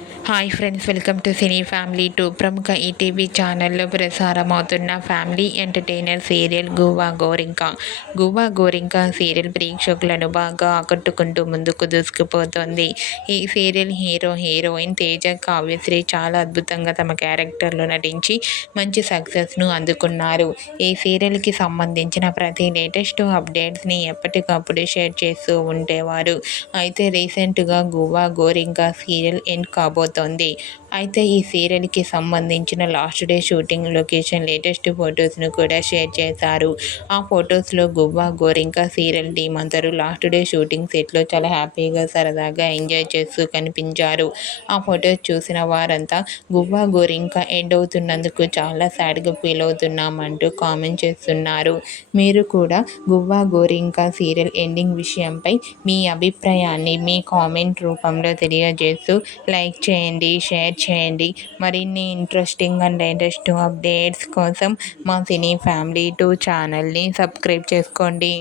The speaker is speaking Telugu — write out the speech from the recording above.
Hi friends, welcome to cine family two. ప్రముఖ ఈటీవీ ఛానల్లో ప్రసారమవుతున్న family entertainer serial Guvva Gorinka serial ప్రేక్షకులను బాగా ఆకట్టుకుంటూ ముందుకు దూసుకుపోతోంది. ఈ సీరియల్ హీరోయిన్ తేజ, కావ్యశ్రీ చాలా అద్భుతంగా తమ క్యారెక్టర్లో నటించి మంచి సక్సెస్ను అందుకున్నారు. ఈ సీరియల్కి సంబంధించిన ప్రతి లేటెస్ట్ అప్డేట్స్ని ఎప్పటికప్పుడు షేర్ చేస్తూ ఉండేవారు. అయితే రీసెంట్గా గువ్వా గోరింక సీరియల్ ఎండ్ కాబోతోంది. అయితే ఈ సీరియల్కి సంబంధించిన last day shooting location latest ఫొటోస్ను కూడా షేర్ చేశారు. ఆ ఫొటోస్లో గువ్వా గోరింక సీరియల్ టీం అందరూ లాస్ట్ డే షూటింగ్ సెట్లో చాలా హ్యాపీగా సరదాగా ఎంజాయ్ చేస్తూ కనిపించారు. ఆ ఫొటోస్ చూసిన వారంతా గువ్వా గోరింక ఎండ్ అవుతున్నందుకు చాలా సాడ్గా ఫీల్ అవుతున్నామంటూ కామెంట్ చేస్తున్నారు. మీరు కూడా గువ్వా గోరింక సీరియల్ ఎండింగ్ విషయంపై మీ అభిప్రాయాన్ని మీ కామెంట్ రూపంలో తెలియజేస్తూ లైక్ చేయండి, షేర్ చేయండి. మరిన్ని ఇంట్రెస్టింగ్ అండ్ లేటెస్ట్ అప్డేట్స్ కోసం మా సినీ ఫ్యామిలీ టూ ఛానల్ని సబ్స్క్రైబ్ చేసుకోండి.